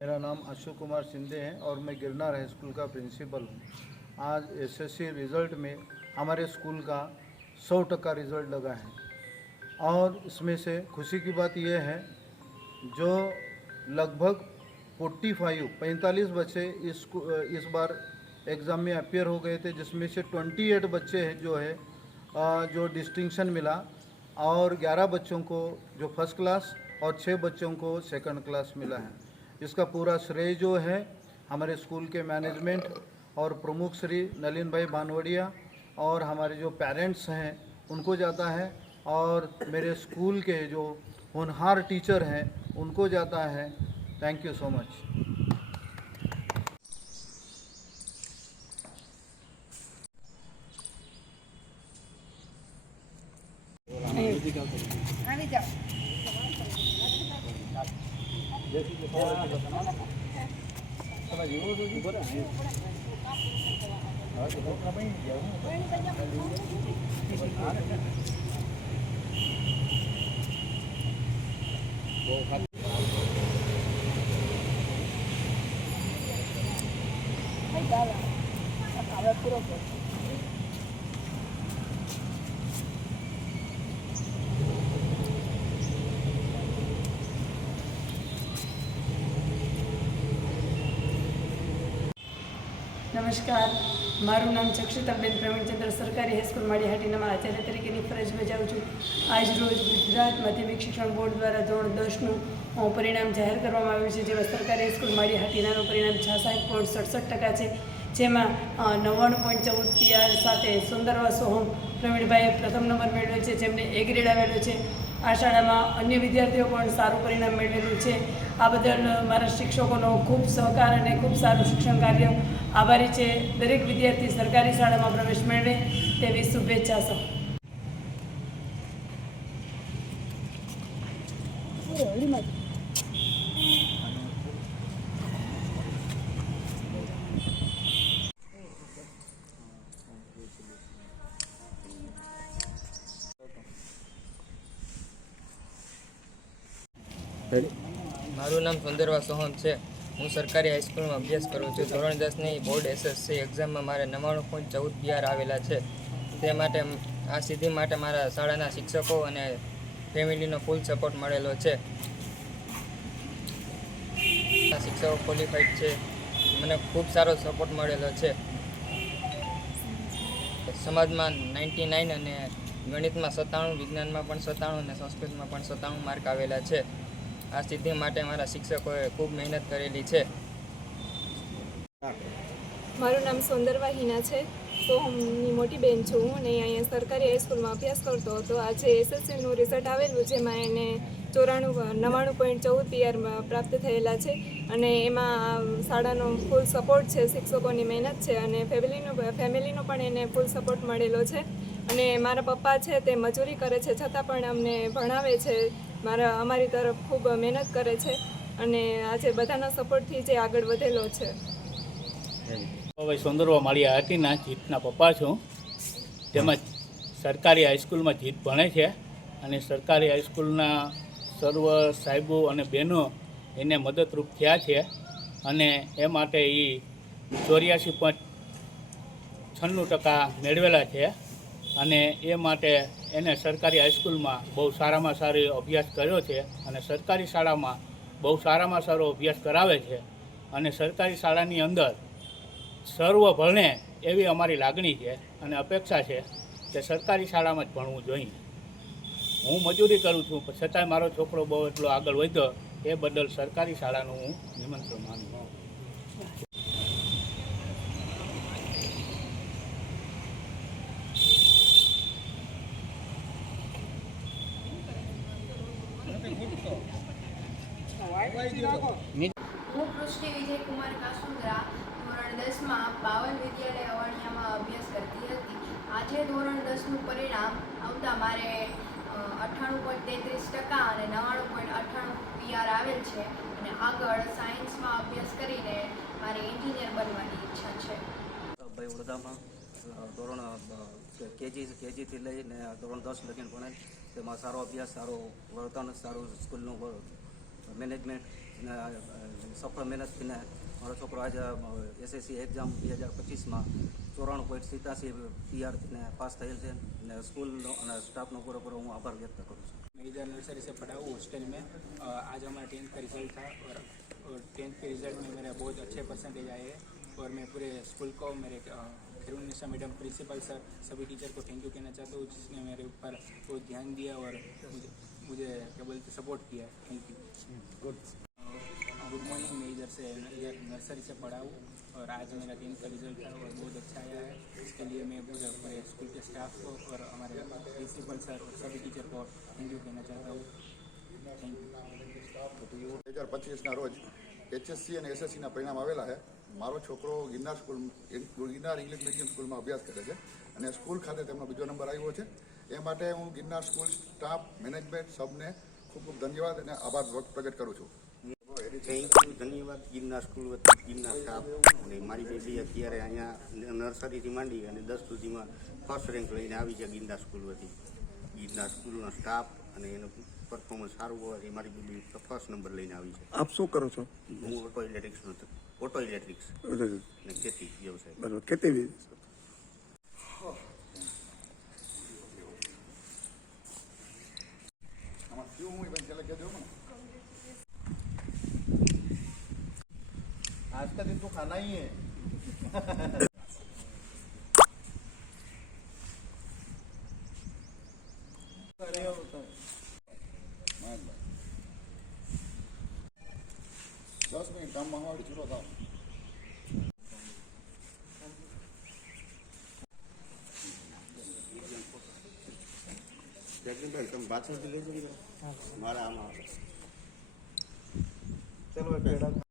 मेरा नाम अशोक कुमार शिंदे है और मैं गिरनार हाई स्कूल का प्रिंसिपल हूँ। आज एसएससी रिज़ल्ट में हमारे स्कूल का सौ टका रिज़ल्ट लगा है। और इसमें से खुशी की बात यह है, जो लगभग 45 पैंतालीस बच्चे इस इस बार एग्ज़ाम में अपियर हो गए थे, जिसमें से 28 बच्चे हैं जो है जो डिस्टिंक्शन मिला और 11 बच्चों को जो फ़र्स्ट क्लास और 6 बच्चों को सेकंड क्लास मिला है। इसका पूरा श्रेय जो है हमारे स्कूल के मैनेजमेंट और प्रमुख श्री नलिन भाई बानवड़िया और हमारे जो पेरेंट्स हैं, उनको जाता है और मेरे स्कूल के जो होनहार टीचर हैं, उनको जाता है। थैंक यू सो मच આવી જાઓ હવે પૂરો કરો નમસ્કાર. મારું નામ ચક્ષુતાબેન પ્રવીણચંદ્ર સરકારી હાઈસ્કૂલ માળીહાટીનામાં આચાર્ય તરીકેની ફરજ બજાવું છું. આજ રોજ ગુજરાત માધ્યમિક શિક્ષણ બોર્ડ દ્વારા ધોરણ દસનું પરિણામ જાહેર કરવામાં આવ્યું છે, જેમાં સરકારી હાઈસ્કૂલ માળીહાટીનાનું પરિણામ છાસઠ પોઈન્ટ સડસઠ ટકા છે, જેમાં નવ્વાણું પોઈન્ટ ચૌદ પીઆર સાથે સુંદરવા સોહમ પ્રવીણભાઈએ પ્રથમ નંબર મેળવ્યો છે, જેમને એ ગ્રેડ આવેલો છે. આ શાળામાં અન્ય વિદ્યાર્થીઓ પણ સારું પરિણામ મેળવેલું છે. આ બદલ મારા શિક્ષકોનો ખૂબ સહકાર અને ખૂબ સારું શિક્ષણ કાર્ય આભારી છે. દરેક વિદ્યાર્થી સરકારી શાળામાં પ્રવેશ મેળવે તેવી શુભેચ્છા સૌ. મારું નામ સુંદરવા સોહમ છે. હું સરકારી હાઈસ્કૂલમાં અભ્યાસ કરું છું. ધોરણ દસની બોર્ડ એસએસસી એક્ઝામમાં મારે નવ્વાણું પોઈન્ટ ચૌદ પીઆર આવેલા છે. તે માટે આ સિદ્ધિ માટે મારા શાળાના શિક્ષકો અને ફેમિલીનો ફૂલ સપોર્ટ મળેલો છે. શિક્ષકો ક્વોલિફાઈડ છે. મને ખૂબ સારો સપોર્ટ મળેલો છે. સમાજમાં નાઇન્ટી નાઇન અને ગણિતમાં સત્તાણું, વિજ્ઞાનમાં પણ સત્તાણું અને સંસ્કૃતમાં પણ સત્તાણું માર્ક આવેલા છે. આ સિદ્ધિ માટે મારા શિક્ષકોએ ખૂબ મહેનત કરેલી છે. મારું નામ સુંદરવા હિના છે. સોહમની મોટી બેન છું. હું અને અહીંયા સરકારી હાઈસ્કૂલમાં અભ્યાસ કરતો હતો. આજે એસએસસીનું રિઝલ્ટ આવેલું જેમાં એને ચોરાણું નવ્વાણું પોઈન્ટ ચૌદ પીઆર પ્રાપ્ત થયેલા છે. અને એમાં શાળાનો ફૂલ સપોર્ટ છે. શિક્ષકોની મહેનત છે અને ફેમિલીનો ફેમિલીનો પણ એને ફૂલ સપોર્ટ મળેલો છે. અને મારા પપ્પા છે તે મજૂરી કરે છે. છતાં પણ અમને ભણાવે છે. મારા અમારી તરફ ખૂબ મહેનત કરે છે અને આજે બધાના સપોર્ટથી જે આગળ વધેલો છે. હવે સુંદરવા માળિયા હાટીના જીતના પપ્પા છું. તેમજ સરકારી હાઈસ્કૂલમાં જીત ભણે છે અને સરકારી હાઈસ્કૂલના સર્વ સાહેબો અને બહેનો એને મદદરૂપ થયા છે અને એ માટે એ ચોર્યાસી પોઈન્ટ છન્નું ટકા મેળવેલા છે. અને એ માટે એને સરકારી હાઈસ્કૂલમાં બહુ સારામાં સારો અભ્યાસ કર્યો છે અને સરકારી શાળામાં બહુ સારામાં સારો અભ્યાસ કરાવે છે અને સરકારી શાળાની અંદર સર્વ ભણે એવી અમારી લાગણી છે અને અપેક્ષા છે કે સરકારી શાળામાં જ ભણવું જોઈએ. હું મજૂરી કરું છું, પણ છતાંય મારો છોકરો બહુ એટલો આગળ વધ્યો, એ બદલ સરકારી શાળાનું હું નિમંત્રણ માનું છું હું પૃષ્ટિ વિજયકુમાર કાસુંદ્રા ધોરણ દસમાં પાવન વિદ્યાલય અવાણિયામાં અભ્યાસ કરતી હતી. આજે ધોરણ દસનું પરિણામ આવતા મારે અઠ્ઠાણું પોઈન્ટ તેત્રીસ ટકા અને નવ્વાણું પોઈન્ટ અઠ્ઠાણું પીઆર આવેલ છે અને આગળ સાયન્સમાં અભ્યાસ કરીને મારે એન્જિનિયર બનવાની ઈચ્છા છે. ભાઈ વડોદરામાં ધોરણ કેજી, કેજીથી લઈને ધોરણ દસ લગીને ભણેલ. તેમાં સારો અભ્યાસ, સારો વર્તન, સારું સ્કૂલનું મેનેજમેન્ટ અને અ, સફળ મહેનતથીને મારો છોકરો આજે એસએસસી એક્ઝામ બે હજાર પચીસમાં ચોરાણું પોઈન્ટ સિત્યાસી પીઆરથીને પાસ થયેલ છે અને સ્કૂલનો અને સ્ટાફનો પૂરેપૂરો હું આભાર વ્યક્ત કરું છું मैं इधर नर्सरी से पढ़ा हूँ हॉस्टल में अ, आज हमारा टेंथ का रिजल्ट था और और टेंथ के रिजल्ट में मेरा बहुत अच्छे परसेंटेज आए हैं और मैं पूरे स्कूल को मेरे खिरुनिशा मैडम प्रिंसिपल सर सभी टीचर को थैंक यू कहना चाहता हूँ जिसने मेरे ऊपर बहुत ध्यान दिया और मुझे मुझे क्या बोलते सपोर्ट किया thank you good good morning मैं इधर से इधर नर्सरी से पढ़ा हूँ और आज मेरा टेंथ का रिजल्ट था और बहुत अच्छा आया है इसके लिए मैं पूरे पूरे स्कूल के स्टाफ को और हमारे प्रिंसिपल सर और सभी टीचर को थैंक यू कहना चाहता हूँ थैंक यू બે હજાર પચીસના રોજ એચએસસી અને એસએસસીના પરિણામ આવેલા છે મારો છોકરો Girnar school Girnar English medium સ્કૂલમાં અભ્યાસ કરે છે અને સ્કૂલ ખાતે તેમનો બીજો નંબર આવ્યો છે એ માટે હું ગિરનાર સ્કૂલ સ્ટાફ મેનેજમેન્ટ સબને ખૂબ ખૂબ ધન્યવાદ અને આભાર વ્યક્ત પ્રગટ કરું છું થેન્ક યુ ધન્યવાદ. ગિરનાર સ્કૂલ વતી ગિરનાર સ્ટાફ અને મારી બેબી અત્યારે અહીંયા નર્સરીથી માંડી અને દસ સુધીમાં ફર્સ્ટ રેન્ક લઈને આવી છે ગિરનાર સ્કૂલ વતી. ગિરનાર સ્કૂલનો સ્ટાફ અને એનું પરફોર્મન્સ સારું હોવાથી મારી બેબી ફર્સ્ટ નંબર લઈને આવી છે. આપ શું કરો છો? હું ઓટો ઇલેક્ટ્રિક્સનો ઓટો ઇલેક્ટ્રિક્સ અને ખેતી વ્યવસાય. બરાબર. કેટલી આમાં શું હું ઇવેન્ટ છેલ્લે કહેજો મને आज का दिन तो खाना ही है अरे होता है દસ મિનિટ કામમાં આવડી ચૂરો થાવ જગદીશભાઈ તમે પાછળથી લઈ જઈ મારા આમાં चलो पेड़ा